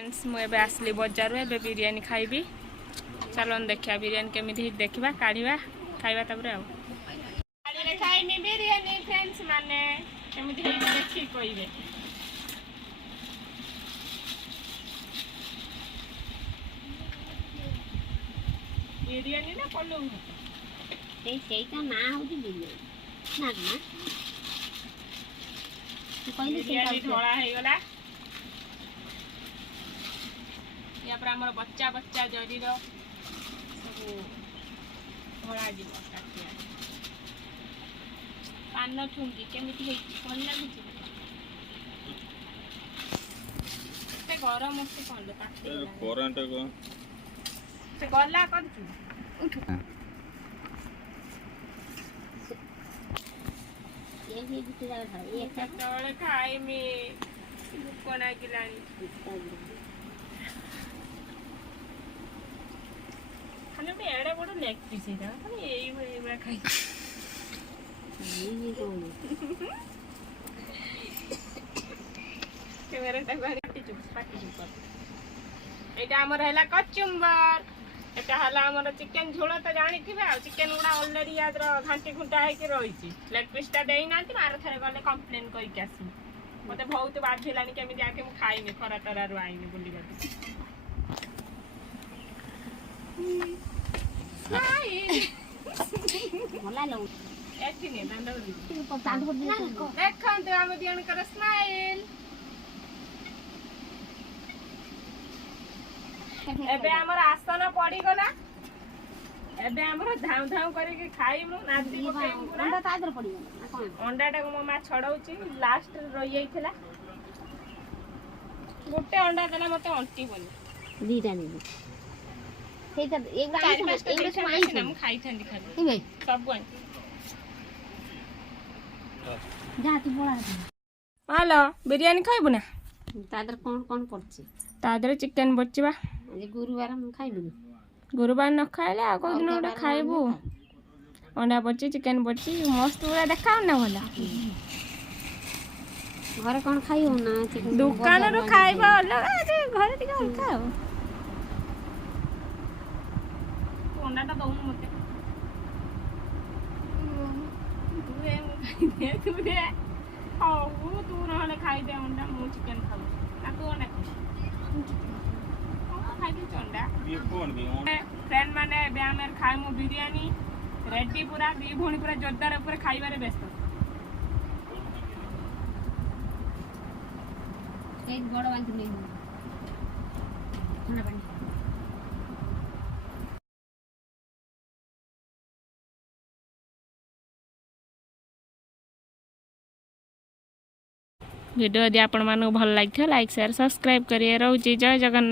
Friends मुझे आसली बजार ए बिरियानी खाइबी चलन देखा बिरियानी केमी देखा काढ़ा खाइबा तापर खाइमी बिरियानी फ्रेंड्स माने केमी देखी कहे बिरियानी ना पलू ସେଇଟା ନା ହଉଛି ବିରିୟାନୀ ନା ନା ତୁ କହିଲି ସେଇଟା ଧଳା ହେଇଗଲା या पर हमर बच्चा बच्चा जरीर सब धड़ा जीव पान ठुंगी केमिति हे कोन लागुची ते गरम होते कोन ले काटे करंट को से गला करछु ये बिते जागा ये तळे खाई मी कोना गिलानी खाली गोटे एड़े बड़ लेग पीस खाली ये खाई एटा हमर हैला कचुम्बर एटा हला हमर चिकन झोल तो जानी थिबे आ चिकन गुडा ऑलरेडी यादर घांटी घुंटा है कि रहिछि लेग पीस ता देई नांती मार थरे गले कंप्लेन कई के आसी मते बहुत बाधिलानी केमि जाके मु खाइनी खरा तरा रु आइनी बुली गति भला लो एठी ने दांडो दांड हो दिना देखन तो हम दियन कर स्माइल एबे हमर आसन पड़ी गला एबे हमर धाम धाम करे के खाइमु नादी पकाई पूरा अंडा तादर पड़ी गला कोन अंडा टा को मां छड़ौची लास्ट रही जाइथिला गोटे अंडा देला मते अंटी बनी दीटा ने ସେଇଟା ଏଗୁଡା ସବୁ ଆଇଁଷ ମୁଁ ଖାଇଥାନ୍ତି ଖାଲି ଏ ଭାଇ ସବୁ ଆଇଁ ଯା ତୁ ବଳା ହାଲୋ ବିରିୟାନୀ ଖାଇବୁ ନା ତାଦର କଣ କଣ ପଡଛି ତା ଦେହରେ ଚିକେନ ପଡିଛି ବା ଆଜି ଗୁରୁବାର ମୁଁ ଖାଇବିନି ଗୁରୁବାର ନ ଖାଇଲେ ଆଉ କୋଉ ଦିନ ଗୋଟେ ଖାଇବୁ ଅଣ୍ଡା ପଡିଛି ଚିକେନ ପଡିଛି ମସ୍ତ ପୁରା ଦେଖାଉନି ନା ଭଲ ଘରେ କଣ ଖାଇବୁ ନା ଦୋକାନରୁ ଖାଇବା ଅଲଗା ଘରେ ଟିକେ ଅଲଗା ଆଉ अंडाटा दौन मत तू ना खाई दे अंडा मु चिकन खाऊ अंडा खाई अंडा फ्रेंड मैंने खाए मु बिरियानी रेडी पूरा दी भौणी पूरा जोरदार पूरा खाइबारे व्यस्त एक बड़ बांध ले ठंडा पानी वीडियो यदि आपण मानक भल लगी लाइक शेयर सब्सक्राइब करिए रोचे जय जगन्नाथ।